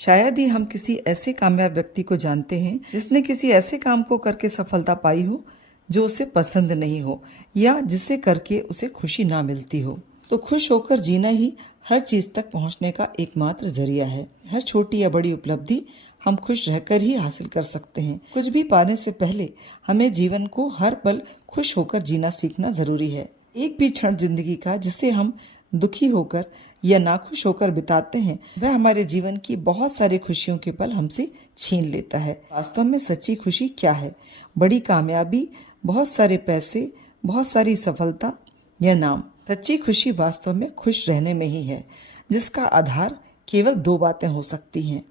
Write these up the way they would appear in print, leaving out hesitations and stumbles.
शायद ही हम किसी ऐसे कामयाब व्यक्ति को जानते हैं जिसने किसी ऐसे काम को करके सफलता पाई हो जो उसे पसंद नहीं हो या जिसे करके उसे खुशी ना मिलती हो। तो खुश होकर जीना ही हर चीज तक पहुंचने का एकमात्र जरिया है। हर छोटी या बड़ी उपलब्धि हम खुश रहकर ही हासिल कर सकते हैं। कुछ भी पाने से पहले हमें जीवन को हर पल खुश होकर जीना सीखना जरूरी है। एक भी क्षण जिंदगी का जिसे हम दुखी होकर या नाखुश होकर बिताते हैं वह हमारे जीवन की बहुत सारी खुशियों के पल हमसे छीन लेता है। वास्तव में सच्ची खुशी क्या है? बड़ी कामयाबी, बहुत सारे पैसे, बहुत सारी सफलता या नाम? सच्ची खुशी वास्तव में खुश रहने में ही है, जिसका आधार केवल दो बातें हो सकती हैं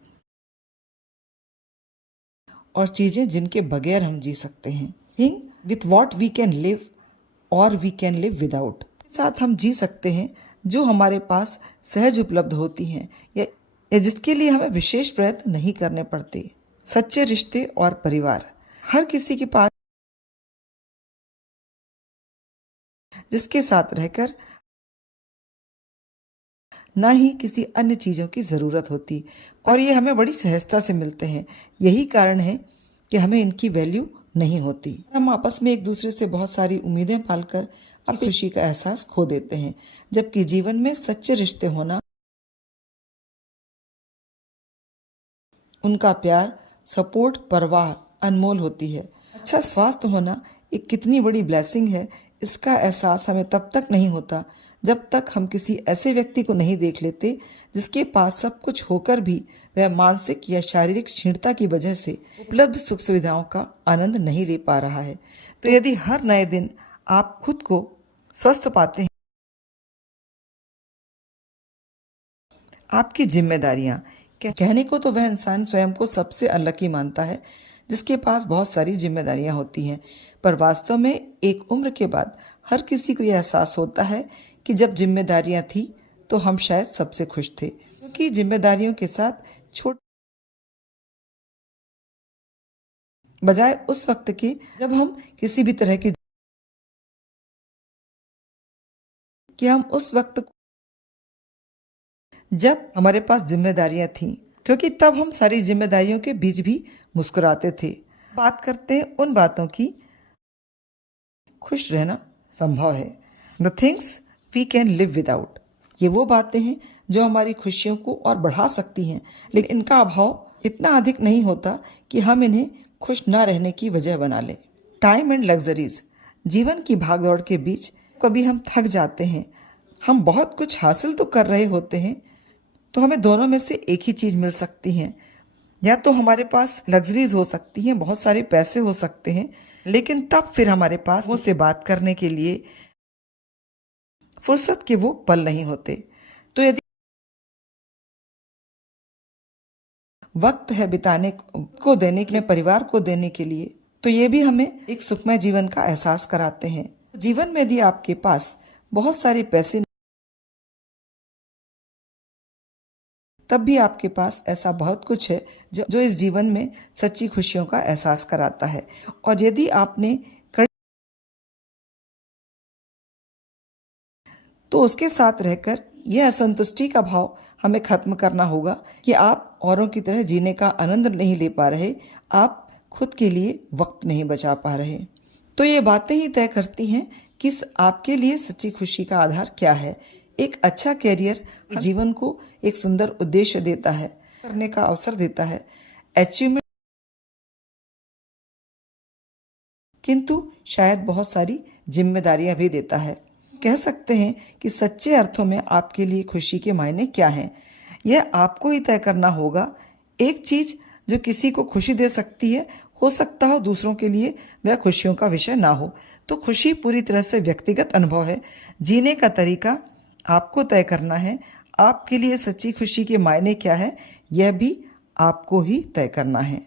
और चीजें जिनके बगैर हम जी सकते हैं। Thing with what we can live or we can live without. साथ हम जी सकते हैं जो हमारे पास सहज उपलब्ध होती हैं या जिसके लिए हमें विशेष प्रयत्न नहीं करने पड़ते। सच्चे रिश्ते और परिवार हर किसी के पास, जिसके साथ रहकर ना ही किसी अन्य चीजों की जरूरत होती और ये हमें बड़ी सहजता से मिलते हैं। यही कारण है कि हमें इनकी वैल्यू नहीं होती। हम आपस में एक दूसरे से बहुत सारी उम्मीदें पालकर अपनी खुशी का एहसास खो देते हैं, जबकि जीवन में सच्चे रिश्ते होना, उनका प्यार, सपोर्ट, परवाह अनमोल होती है। अच्छा स्वास्थ्य होना एक कितनी बड़ी ब्लेसिंग है, इसका एहसास हमें तब तक नहीं होता जब तक हम किसी ऐसे व्यक्ति को नहीं देख लेते जिसके पास सब कुछ होकर भी वह मानसिक या शारीरिक क्षीणता की वजह से उपलब्ध सुख सुविधाओं का आनंद नहीं ले पा रहा है। तो यदि हर नए दिन आप खुद को स्वस्थ पाते हैं, आपकी जिम्मेदारियां, कहने को तो वह इंसान स्वयं को सबसे अनलकी मानता है जिसके पास बहुत सारी जिम्मेदारियां होती हैं, पर वास्तव में एक उम्र के बाद हर किसी को यह एहसास होता है कि जब जिम्मेदारियां थी तो हम शायद सबसे खुश थे, क्योंकि जिम्मेदारियों के साथ छोटे बजाय उस वक्त के जब हम किसी भी तरह की कि हम उस वक्त जब हमारे पास जिम्मेदारियां थीं, क्योंकि तब हम सारी जिम्मेदारियों के बीच भी मुस्कुराते थे। बात करते हैं उन बातों की खुश रहना संभव है। The things we can live without. ये वो बातें हैं जो हमारी खुशियों को और बढ़ा सकती हैं, लेकिन इनका अभाव इतना अधिक नहीं होता कि हम इन्हें खुश न रहने की वजह बना लें। Time and luxuries. जीवन की भागदौड़ के बीच कभी हम थक जाते हैं। हम बहुत कुछ हासिल तो कर रहे होते हैं, तो हमें दोनों में से एक ही चीज मिल सकती है। या तो हमारे पास लग्जरीज हो सकती हैं, बहुत सारे पैसे हो सकते हैं, लेकिन तब फिर हमारे पास मुझसे बात करने के लिए फुर्सत के वो पल नहीं होते। तो यदि वक्त है बिताने को देने के लिए, परिवार को देने के लिए, तो ये भी हमें एक सुखमय जीवन का एहसास कराते हैं। जीवन में यदि आपके पास बहुत सारे पैसे, तब भी आपके पास ऐसा बहुत कुछ है जो इस जीवन में सच्ची खुशियों का एहसास कराता है। और यदि आपने तो उसके साथ रहकर यह असंतुष्टि का भाव हमें खत्म करना होगा कि आप औरों की तरह जीने का आनंद नहीं ले पा रहे, आप खुद के लिए वक्त नहीं बचा पा रहे। तो ये बातें ही तय करती हैं कि आपके लिए सच्ची खुशी का आधार क्या है। एक अच्छा कैरियर जीवन को एक सुंदर उद्देश्य देता है, करने का अवसर देता है, अचीवमेंट, किंतु शायद बहुत सारी जिम्मेदारियां भी देता है। कह सकते हैं कि सच्चे अर्थों में आपके लिए खुशी के मायने क्या हैं, यह आपको ही तय करना होगा। एक चीज जो किसी को खुशी दे सकती है, हो सकता हो दूसरों के लिए वह खुशियों का विषय ना हो। तो खुशी पूरी तरह से व्यक्तिगत अनुभव है। जीने का तरीका आपको तय करना है। आपके लिए सच्ची खुशी के मायने क्या है, यह भी आपको ही तय करना है।